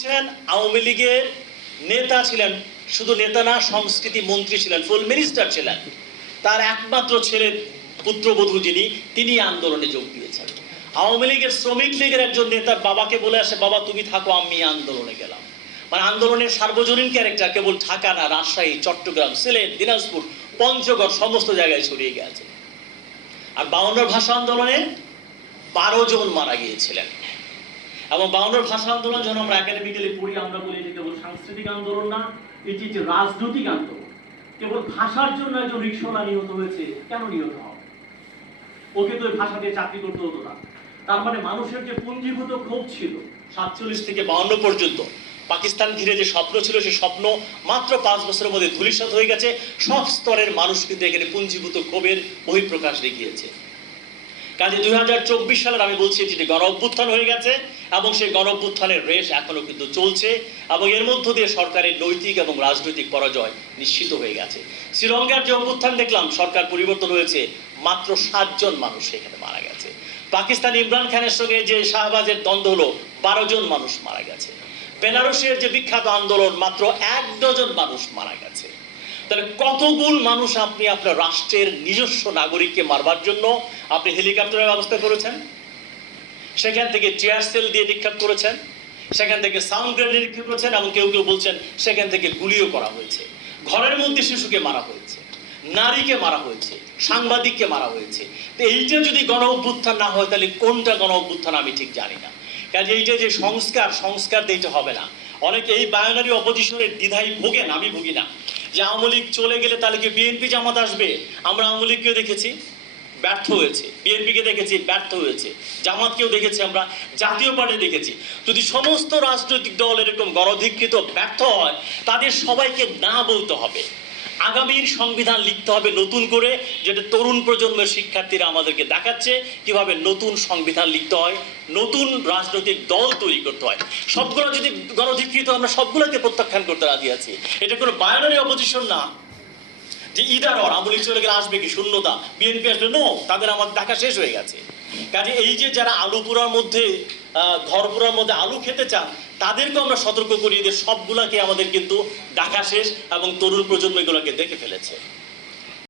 ছিলেন আওয়ামী লীগের নেতা ছিলেন, শুধু নেতা না সংস্কৃতি মন্ত্রী ছিলেন, ফুল মিনিস্টার ছিলেন। তার একমাত্র ছেলের পুত্রবধূ যিনি, তিনি আন্দোলনে যোগ দিয়েছেন। আওয়ামী লীগের শ্রমিক লীগের একজন নেতার বাবাকে বলে আসে, বাবা তুমি থাকো, আমি আন্দোলনে গেলাম। মানে আন্দোলনের সার্বজনীন ক্যারেক্টার কেবল ঢাকা না, রাজশাহী, চট্টগ্রাম, সিলেট, দিনাজপুর, পঞ্চগড় সমস্ত জায়গায় ছড়িয়ে গেছে। আর 52 ভাষা আন্দোলনে 12 জন মারা গিয়েছিলেন। এবং 52 ভাষা আন্দোলন যখন আমরা একাডেমিক্যালি পড়ি, আমরা বলি যে কেবল সাংস্কৃতিক আন্দোলন না, এটি যে রাজনৈতিক আন্দোলন। কেবল ভাষার জন্য একজন রিকশাওয়ালা নিহত হয়েছে, কেন নিহত হবে? ওকে তো ভাষা দিয়ে চাকরি করতে হতো না। তার মানে মানুষের যে পুঞ্জীভূত ক্ষোভ ছিল 47 থেকে 52 পর্যন্ত, পাকিস্তান ঘিরে যে স্বপ্ন ছিল, সেই স্বপ্ন মাত্র 5 বছরের মধ্যে ধূলিসাৎ হয়ে গেছে। সব স্তরের মানুষ কিন্তু এখানে পুঞ্জীভূত ক্ষোভের বহিঃপ্রকাশ দেখিয়েছে। কাজে 2024 সালের আমি বলছি এটি গণ অভ্যুত্থান হয়ে গেছে এবং সেই গণ অভ্যুত্থানের রেশ এখনো কিন্তু চলছে এবং এর মধ্য দিয়ে সরকারের নৈতিক এবং রাজনৈতিক পরাজয় নিশ্চিত হয়ে গেছে। শ্রীলঙ্কার যে অভ্যুত্থান দেখলাম, সরকার পরিবর্তন হয়েছে, মাত্র 7 জন মানুষ সেখানে মারা গেছে। পাকিস্তান ইমরান খানের সঙ্গে যে শাহবাজের দ্বন্দ্ব হলো, 12 জন মানুষ মারা গেছে। বেলারুশের যে বিখ্যাত আন্দোলন, মাত্র 1 ডজন মানুষ মারা গেছে। তাহলে কতগুণ মানুষ আপনি আপনার রাষ্ট্রের নিজস্ব নাগরিককে মারবার জন্য আপনি হেলিকপ্টারের ব্যবস্থা করেছেন, সেখান থেকে টিয়ার সেল দিয়ে নিক্ষেপ করেছেন, সেখান থেকে সাউন্ড গ্রেনেড নিক্ষেপ করেছেন এবং কেউ কেউ বলছেন সেখান থেকে গুলিও করা হয়েছে। ঘরের মধ্যে শিশুকে মারা হয়েছে, নারীকে মারা হয়েছে, সাংবাদিককে মারা হয়েছে। তো এইটা যদি গণ অভ্যুত্থান না হয়, তাহলে কোনটা গণ অভ্যুত্থান আমি ঠিক জানি না। কাজে এইটা যে সংস্কার এইটা হবে না। অনেকে এই বায়োনারি অপোজিশনের দ্বিধায় ভোগেন, আমি ভুগি না। যে আওয়ামী লীগ চলে গেলে তাহলে কি বিএনপি জামাত আসবে? আমরা আওয়ামী লীগকেও দেখেছি ব্যর্থ হয়েছে, বিএনপিকে দেখেছি ব্যর্থ হয়েছে, জামাতকেও দেখেছি, আমরা জাতীয় পার্টি দেখেছি। যদি সমস্ত রাজনৈতিক দল এরকম গণধিকৃত ব্যর্থ হয়, তাদের সবাইকে না বলতে হবে, আগামীর সংবিধান লিখতে হবে নতুন করে, যেটা তরুণ প্রজন্মের শিক্ষার্থীরা আমাদেরকে দেখাচ্ছে কিভাবে নতুন সংবিধান লিখতে হয়, নতুন রাজনৈতিক দল তৈরি করতে হয়। সবগুলো যদি গণধিকৃত, আমরা সবগুলোকে প্রত্যাখ্যান করতে রাজি আছি। এটা কোনো বায়োনারি অপোজিশন না যে ইদার অর আওয়ামী লীগ চলে গেলে আসবে কি শূন্যতা, বিএনপি আসবে, নো, তাদের আমার দেখা শেষ হয়ে গেছে। কাজে এই যে যারা আলু পোড়ার মধ্যে, ঘর পোড়ার মধ্যে আলু খেতে চান, তাদেরকে আমরা সতর্ক করি যে সবগুলাকে আমাদের কিন্তু দেখা শেষ এবং তরুণ প্রজন্ম এগুলোকে দেখে ফেলেছে।